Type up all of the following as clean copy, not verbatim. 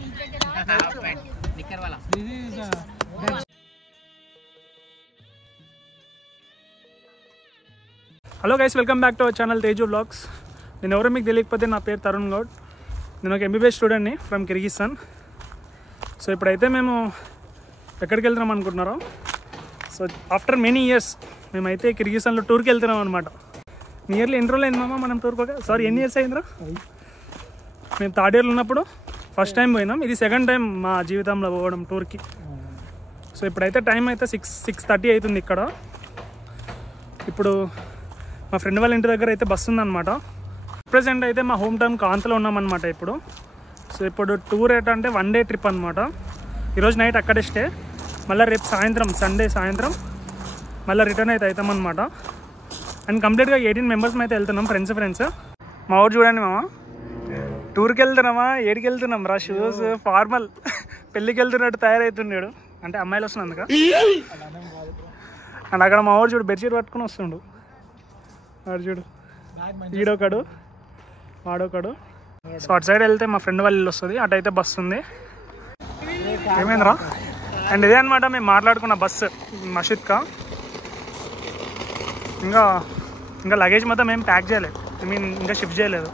Hello guys, welcome back to our channel Teju vlogs. నేను ఎవరో మీకు తెలియకపోతే నా పేరు తరుణ్ గౌడ్. నేను ఒక ఎంబీబీఎస్ స్టూడెంట్ని ఫ్రమ్ కిర్గిస్తాన్. సో ఇప్పుడైతే మేము ఎక్కడికి వెళ్తున్నాం అనుకుంటున్నారో, సో ఆఫ్టర్ మెనీ ఇయర్స్ మేమైతే కిర్గిస్తాన్లో టూర్కి వెళ్తున్నాం అనమాట. నియర్లీ ఎన్ని రోజులు అయింది మామ మనం టూర్కి? ఎన్ని ఇయర్స్ అయిందిరా? మేము థర్డ్ ఇయర్లో ఉన్నప్పుడు ఫస్ట్ టైం పోయినాం. ఇది సెకండ్ టైం మా జీవితంలో పోవడం టూర్కి. సో ఇప్పుడైతే టైం అయితే 6:30 అవుతుంది ఇక్కడ. ఇప్పుడు మా ఫ్రెండ్ వాళ్ళ ఇంటి దగ్గర అయితే బస్సు ఉందన్నమాట. ప్రజెంట్ అయితే మా హోమ్ టౌన్ కాంతలో ఉన్నామన్నమాట ఇప్పుడు. సో ఇప్పుడు టూర్ ఏంటంటే 1 డే ట్రిప్ అనమాట. ఈరోజు నైట్ అక్కడే స్టే, మళ్ళీ రేపు సాయంత్రం సండే సాయంత్రం మళ్ళీ రిటర్న్ అయితే అవుతామన్నమాట. అండ్ కంప్లీట్గా 18 మెంబర్స్ అయితే వెళ్తున్నాం, ఫ్రెండ్స్. మా ఊరు చూడండి మామ, టూర్కి వెళ్తున్నామా ఏడికి వెళ్తున్నాం రా, షూస్ ఫార్మల్, పెళ్ళికి వెళ్తున్నట్టు తయారవుతున్నాడు. అంటే అమ్మాయిలు వస్తున్నందుక. అండ్ అక్కడ మా ఊరు చూడు బెడ్షీట్ పట్టుకుని వస్తుండు. వాడు చూడు, ఈడొకడు వాడొకడు. సో అటు సైడ్ వెళ్తే మా ఫ్రెండ్ వాళ్ళ ఇల్లు వస్తుంది, అటు అయితే బస్సు ఉంది. ఏమైందిరా? అండ్ ఇదే అనమాట మేము మాట్లాడుకున్న బస్సు మషిద్కా. ఇంకా లగేజ్ మొత్తం మేము ప్యాక్ చేయలేదు, ఇంకా షిఫ్ట్ చేయలేదు.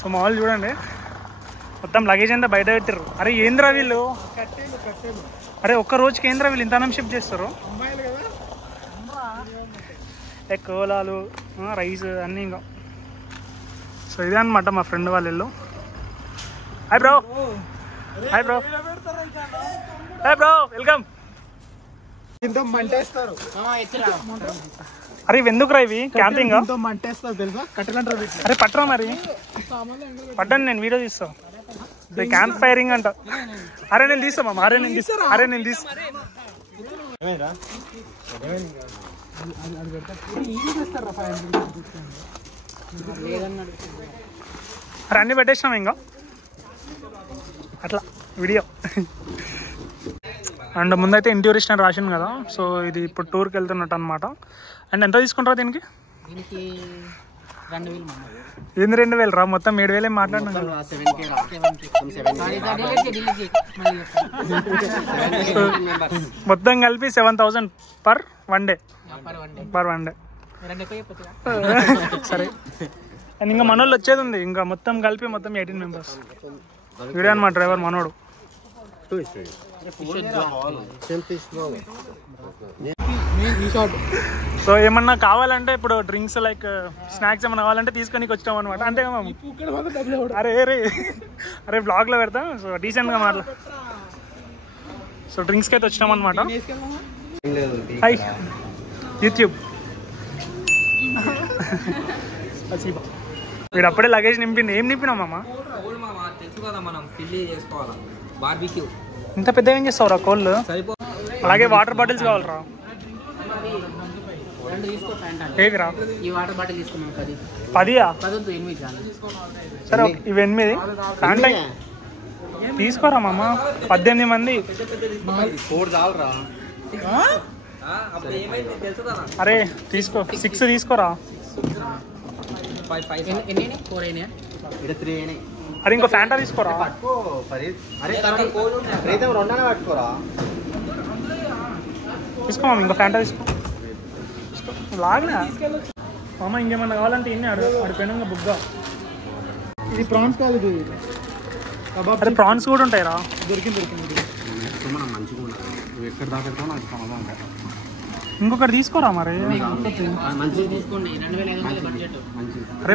సో మా వాళ్ళు చూడండి మొత్తం లగేజ్ అంతా బయట పెట్టారు. అరే ఏంద్రా వీళ్ళు, అరే ఒక్క రోజుకి ఏంద్రా వీళ్ళు ఇంత షిఫ్ట్ చేస్తారు? కోలాలు, రైస్ అన్నీ ఇంకా. సో ఇదే అనమాట మా ఫ్రెండ్ వాళ్ళ ఇల్లు. Hi bro welcome. అరే ఎందుకురా ఇవి క్యాంపింగ్? అరే పట్టరా మరి, పట్టండి, నేను వీడియో తీస్తా. క్యాంప్ ఫైరింగ్ అంట. అరే నేను తీస్తా మామ, అరే నేను తీస్తా. అరే అన్ని పెట్టేసినాం ఇంకా అట్లా వీడియో. అండ్ ముందైతే ఇంటూరిస్ట్ అని రాసింది కదా, సో ఇది ఇప్పుడు టూర్కి వెళ్తున్నట్టు అనమాట. అండ్ ఎంత తీసుకుంటారా దీనికి? ఏంది 2,000 రా? మొత్తం 7,000 ఏం మాట్లాడినా కదా. మొత్తం కలిపి 7,000 పర్ వన్ డే. సరే. అండ్ ఇంకా మనోళ్ళు వచ్చేది ఉంది, ఇంకా మొత్తం కలిపి మొత్తం 18 మెంబర్స్. వీడియో అనమాట డ్రైవర్ మనోడు. సో ఏమన్నా కావాలంటే ఇప్పుడు డ్రింక్స్ లైక్ స్నాక్స్ ఏమన్నా కావాలంటే తీసుకొని వచ్చినాం అనమాట. అంతే కదా. అరే బ్లాగ్లో పెడతాం, సో డీసెంట్గా మాట్లా. సో డ్రింక్స్కి అయితే వచ్చినాం అనమాట. Hi YouTube. మీరు అప్పుడే లగేజ్ నింపింది. ఏం నింపినామమ్మా? ఇంత పెద్దగా ఏం చేస్తావురా కోళ్ళు? అలాగే వాటర్ బాటిల్స్ కావాలరా? ఏవిరా? 10? సరే ఇవి 8 ఫ్యాంటా తీసుకోరా మామ. 18 మంది. అరే తీసుకో, 6 తీసుకోరా. అరే ఇంకో ఫ్యాంటా తీసుకోరా. తీసుకో మామ, ఇంకో ఫ్యాంటా తీసుకో. లాగలే మామ, ఇంకేమన్నా కావాలంటే ఇన్ని అడిపోయినా బుగ్గా. ఇది ప్రాన్స్ కాదు, ఇది అరే ప్రాన్స్ కూడా ఉంటాయిరా. దొరికింది. ఇంకొకటి తీసుకోరా మరి. అరే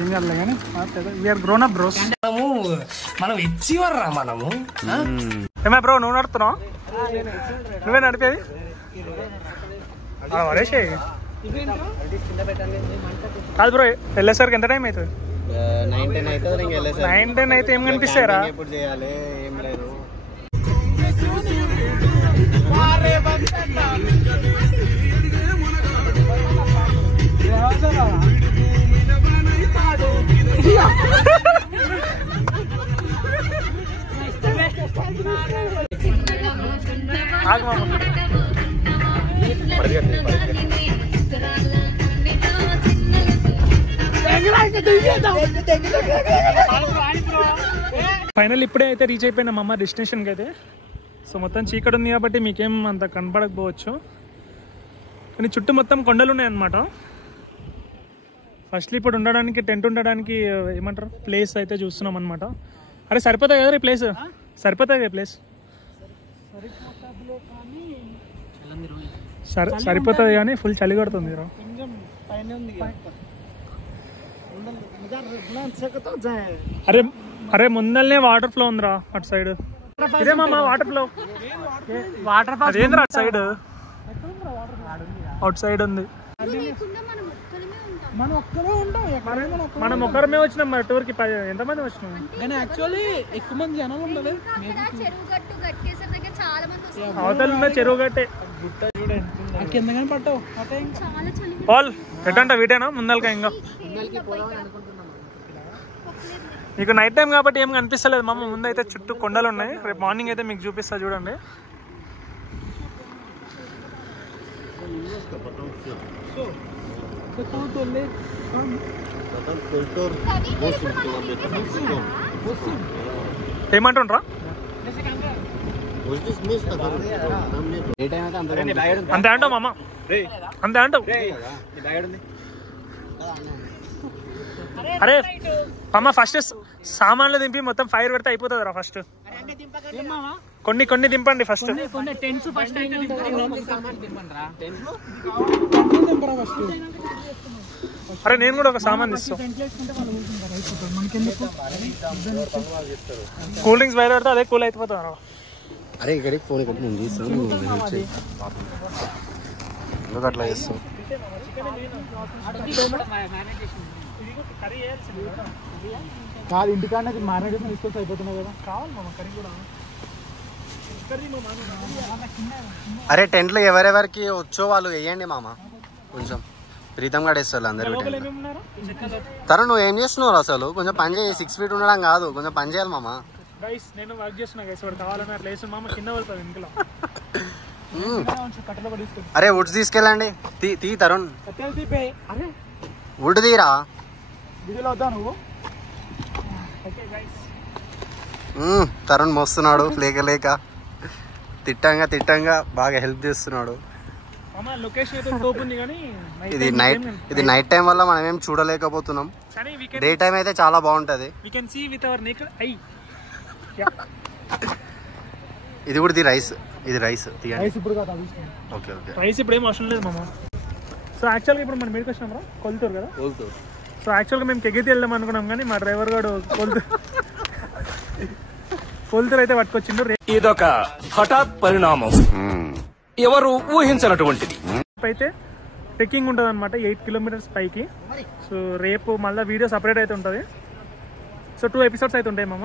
ఏం కాదు కానీ వీఆర్ గ్రోన్ అప్ బ్రోస్. మనం ఇచ్చివర్రా మనము. ఏమే బ్రో, నువ్వు నడుతున్నావు? నువ్వే నడిపేది? వరేసే కాదు బ్రో, వెళ్ళేసరికి ఎంత టైం అవుతుంది? 9-10 అయితే ఏం కనిపిస్తారా? ఫైనల్ ఇప్పుడే అయితే రీచ్ అయిపోయినా అమ్మ డెస్టినేషన్కి అయితే. సో మొత్తం చీకటి ఉంది కాబట్టి మీకేం అంత కనపడకపోవచ్చు, కానీ చుట్టూ మొత్తం కొండలు ఉన్నాయన్నమాట. ఫస్ట్లీ ఇప్పుడు ఉండడానికి టెంట్ ఉండడానికి ఏమంటారు ప్లేస్ అయితే చూస్తున్నాం అనమాట. అరే సరిపోతాయి కదా ఈ ప్లేస్, సరిపోతాయి కదా ప్లేస్, సరిపోతుంది కానీ ఫుల్ చలి కొడుతుంది. అరే అరే ముందల్నే వాటర్ ఫ్లో ఉందిరా అటు సైడ్. ఇదే మామ వాటర్ ఫ్లో, అదేంద్రా అటు సైడ్, అవుట్ సైడ్ ఉంది. మనం ఒక్కరమే వచ్చినాం మా టూర్ కి. ఎంతమంది వచ్చినాం కానీ యాక్చువల్లీ ఎక్కువ మంది జనాలు ఉండదు. అవతల ఉన్న చెరువు గట్టే పాల్ ఎట్టంట వీటేనా ముందలకా? ఇంకా మీకు నైట్ టైం కాబట్టి ఏం కనిపిస్తలేదు మామ. ముందు అయితే చుట్టూ కొండలు ఉన్నాయి, రేపు మార్నింగ్ అయితే మీకు చూపిస్తా చూడండి. ఏమంటుండ్రా? అంతే అంటావు మామ, అంతే అంటావు. అరే మామ ఫస్ట్ సామాన్లు దింపి మొత్తం ఫైర్ పెడితే అయిపోతుంది రా. ఫస్ట్ కొన్ని కొన్ని దింపండి ఫస్ట్. అరే నేను కూడా ఒక సామాన్ తీస్తా. కూల్ డ్రింక్స్ బయట పెడితే అదే కూల్ అయిపోతుంది రా. అరే ఇక్కడికి ఫోన్ ఇక్కడ నేను తీస్తాను, ఎందుకు అట్లా చేస్తాం? కాదు ఇంటికాడ మ్యారినేషన్ తీసుకొచ్చి అయిపోతున్నాయి కదా, కావాలి మామ కర్రీ కూడా. అరే టెంట్లు ఎవరెవరికి వచ్చో వాళ్ళు వేయండి మామ, కొంచెం ప్రీతం గడ వేస్తారు అందరు. తరు నువ్వు ఏం చేస్తున్నావు అసలు? కొంచెం పని చేయి, 6 feet ఉండడం కాదు, కొంచెం పని చేయాలి మామ. నేను వర్క్ చేస్తున్నా గైస్, వాడు కావాలని అట్లా వేసిన మామ కింద వెళ్తాను ఇంట్లో. అరే వుడ్స్ తీసుకెళ్ళండి, తీ తరుణ్, వుడ్ తీరా. తరుణ్ మోస్తున్నాడు లేక లేక, తిట్టంగా తిట్టంగా బాగా హెల్ప్ చేస్తున్నాడు. ఇది నైట్ టైం వల్ల మనం ఏం చూడలేకపోతున్నాం, డే టైం అయితే చాలా బాగుంటది. ఇది కూడా రైస్, ఇది రైస్ ఓకే ఓకే. రైస్ ఇప్పుడు ఏం అవసరం లేదు మామ. సో యాక్చువల్గా ఇప్పుడు మనం మీదకి వచ్చినాం రా కొలుతూరు కదా. సో యాక్చువల్గా మేము కెగితి వెళ్దాం అనుకున్నాం కానీ మా డ్రైవర్ గారు కొలుతూరు అయితే పట్టుకొచ్చిండు. ఇదొక హఠాత్ పరిణామం, ఎవరు ఊహించినటువంటిది. అయితే ట్రెక్కింగ్ ఉంటుంది అనమాట 8 kilometers పైకి. సో రేపు మళ్ళీ వీడియో సపరేట్ అయితే ఉంటుంది. సో 2 episodes అయితే ఉంటాయి మామ.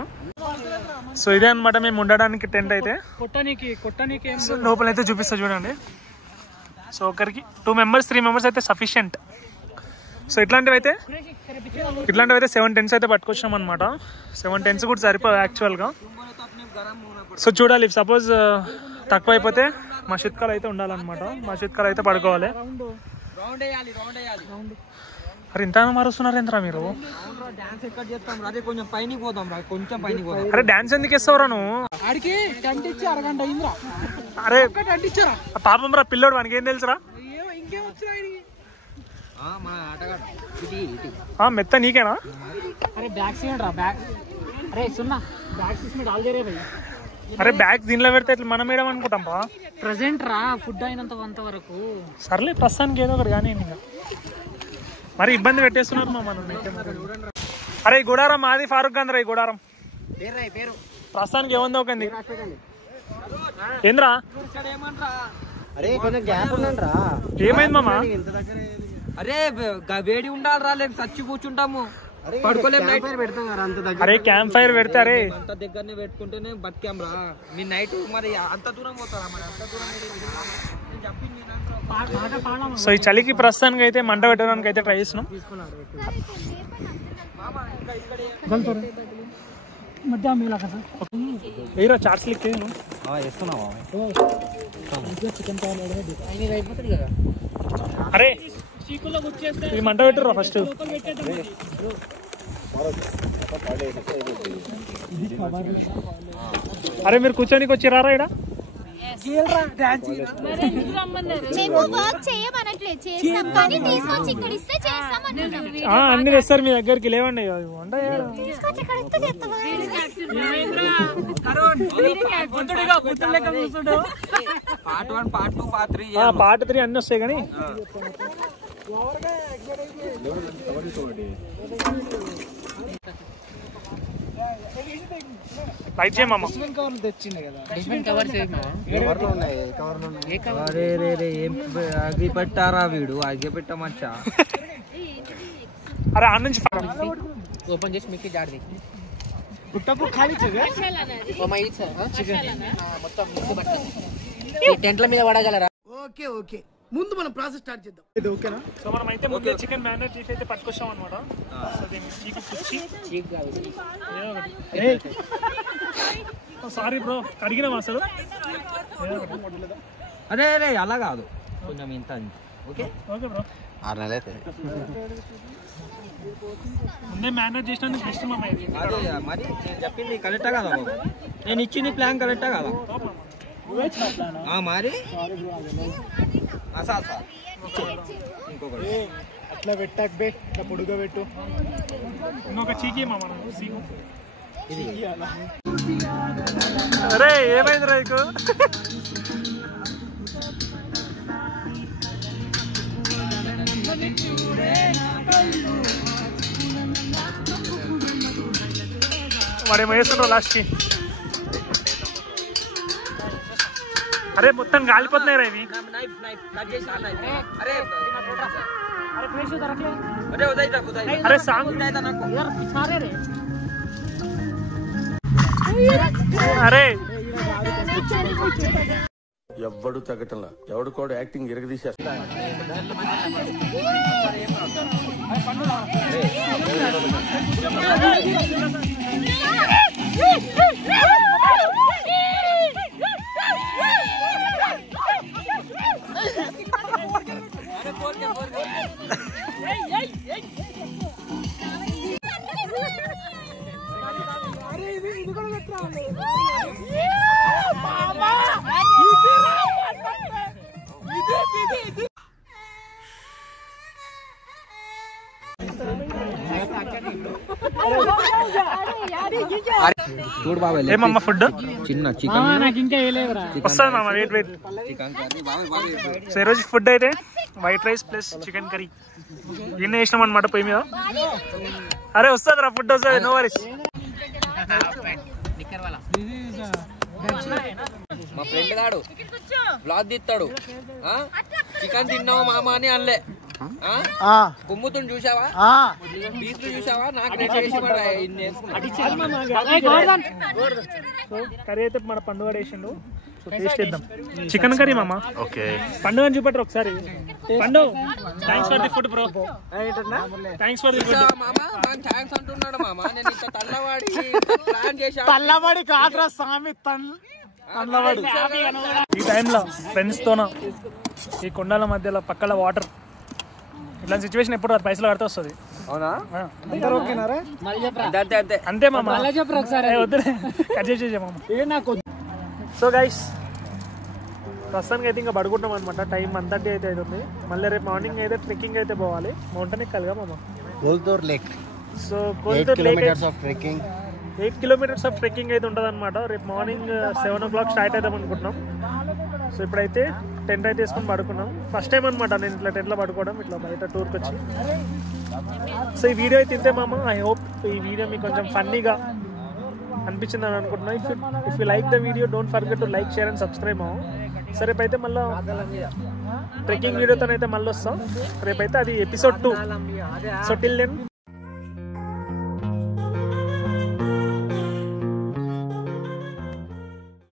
సో ఇదే అనమాట మేము ఉండడానికి టెంట్ అయితే. సో లోపల అయితే చూపిస్తా చూడండి. సో ఒకరికి 2 members 3 members అయితే సఫిషియంట్. సో ఇట్లాంటివి అయితే 7 tents అయితే పట్టుకొచ్చాం అనమాట. 7 tents కూడా సరిపోదు యాక్చువల్గా. సో చూడాలి, సపోజ్ తక్కువ అయిపోతే మసీద్ కాల్ అయితే ఉండాలన్నమాట. మసీద్ కాల్ అయితే పడుకోవాలి. అరే ఇంత మారుస్తున్నారు ఏంట్రా మీరు? అరే డాన్స్ ఎందుకు ఇస్తావురా నువ్వు? అరే పాపం రా పిల్లోడు, వానికి ఏం తెలుసురా? మెత్త నీకేనా? అరే బ్యాగ్ దీనిలో పెడితే ఇట్లా మనం వేయడం అనుకుంటాం బా. ప్రెసెంట్ రా ఫుడ్ అయినంత వరకు సర్లే ప్రస్తుతానికి ఏదో ఒకటి కానీ ఇంకా మరి ఇబ్బంది పెట్టేస్తున్నారు మా మనం. అరే ఈ గుడారం మాది ఫారూక్ గాంధీ. ఈ గుడారం ప్రస్తుతానికి ఏముందో ఒక ఏంద్రా ఏమైంది మామ? అరే వేడి ఉండాలిరా, లేక చచ్చి కూర్చుంటాము, పడుకోలేము. అరే క్యాంప్ ఫైర్ పెడితే అరే అంత దగ్గరనే పెట్టుకుంటేనే బతికాం రా. మీ నైట్ మరి అంత దూరం పోతారా? మరి అంత దూరం. సో ఈ చలికి ప్రస్తుతానికి అయితే మంట పెట్టడానికి అయితే ట్రై చేస్తున్నాం. ఏరా చార్జ్ లిక్ అరే ఇది మంట పెట్టురా ఫస్ట్. అరే మీరు కూర్చోనికి వచ్చిరారా ఇక్కడ? అన్ని తెస్తారు మీ దగ్గరికి, లేవండి పార్ట్ 3 అన్ని వస్తాయి కానీ లైట్ చేయమమ్మ. అగ్గి పెట్టారా వీడు? అగ్గి పెట్టమచ్చా. అరే ఆ నుంచి ఓపెన్ చేసి మీకు జాడది టెంట్ల మీద పడగలరా? ఓకే ముందు మనం ప్రాసెస్ స్టార్ట్ చేద్దాం. ఇది ఓకేనా? సో మనం అయితే ముందే చికెన్ మ్యారినేట్ చేసి అయితే పట్టుకొచ్చాం అనమాట. సారీ బ్రో, అడిగినాం అసలు. అదే అదే అలా కాదు, కొంచెం ఇంత ఓకే ఓకే బ్రో. 6 నెలలు అయితే ముందే మ్యారినేట్ చేసినందుకు బెస్ట్ మామ ఇది. అదే మరి నేను చెప్పింది కరెక్టా కదా బాబు? నేను ఇచ్చింది ప్లాన్ కరెక్టా కదా? మరి అట్లా పెట్టాక బే, ఇట్లా పొడుగా పెట్టు. ఇంకొక చీకి మామ సీకు. అరే ఏమైంది రైకు? వాడేమో వేస్తుండ్రో లాస్ట్కి. అరే మొత్తం గాలిపోతున్నాయి రా ఇవి. అరే సాంగ్ అరే ఎవ్వడు తగ్గటంలా, ఎవడు కూడా యాక్టింగ్ ఇరగదీసేస్తా. చూడు బాబా, ఏమమ్మా ఫుడ్? చిన్న చికెన్ వస్తుంది మామ, వెయిట్ వెయిట్. సో ఈరోజు ఫుడ్ అయితే white rice plus chicken curry ఇన్ని వేసినాం అనమాట పొయ్యి మీద. అరే వస్తుంది రా ఫుడ్, వస్తుంది, నో వరీస్. మా ఫ్రెండ్ గాడు బ్లాగ్ తీస్తాడు, చికెన్ తిన్నావా మామ అని అనలే, కుమ్ముతుని చూసావా, పీసులు చూసావా, నాకు కర్రీ అయితే మన పండుగ వేసిండు. టేస్ట్ చేద్దాం. చికెన్ కర్రీ మామ. ఓకే పండుగ అని చూపెట్టరు ఒకసారి. పండు thanks for the food bro. Thanks for the food. Thanks అంటున్నాడు మామ. నేను ఇంత తల్లవాడి ప్లాన్ చేశా. తల్లవాడి కాదురా స్వామి, తల్లవాడి. ఈ టైంలో ఫ్రెండ్స్ తోన ఈ కొండల మధ్యలో పక్కల వాటర్, ఇట్లాంటి సిచ్యువేషన్ ఎప్పుడు పైసలు కడితే వస్తుంది. అవునా? అంతే మామ. వద్దులే, కట్ చేసే మామ. సో గైస్ ప్రస్తుతానికి అయితే ఇంకా పడుకుంటాం అనమాట. టైం 1:30 అయితే అవుతుంది. మళ్ళీ రేపు మార్నింగ్ అయితే ట్రెక్కింగ్ అయితే పోవాలి. మౌంటైన్ ఎక్కాలిగా మామ. Kolthur lake. So 8 kilometers of trekking. 8 kilometers of trekking అయితే ఉంటుంది అనమాట. రేపు మార్నింగ్ 7 o'clock స్టార్ట్ అవుతాం అనుకుంటున్నాం. సో ఇప్పుడైతే టెంట్ అయితే వేసుకొని పడుకున్నాం. ఫస్ట్ టైం అనమాట నేను ఇట్లా టెంట్లో పడుకోవడం, ఇట్లా బయట టూర్కి వచ్చి. సో ఈ వీడియో అయితే ఇంతే మామ. ఐ హోప్ ఈ వీడియో మీకు కొంచెం ఫన్నీగా అనిపించిందని అనుకుంటున్నాను. If you like the video don't forget to like, share and subscribe మామ. సో రేపైతే మళ్ళీ ట్రెక్కింగ్ వీడియోతో అయితే మళ్ళీ వస్తాం. రేపైతే అది episode 2. So till then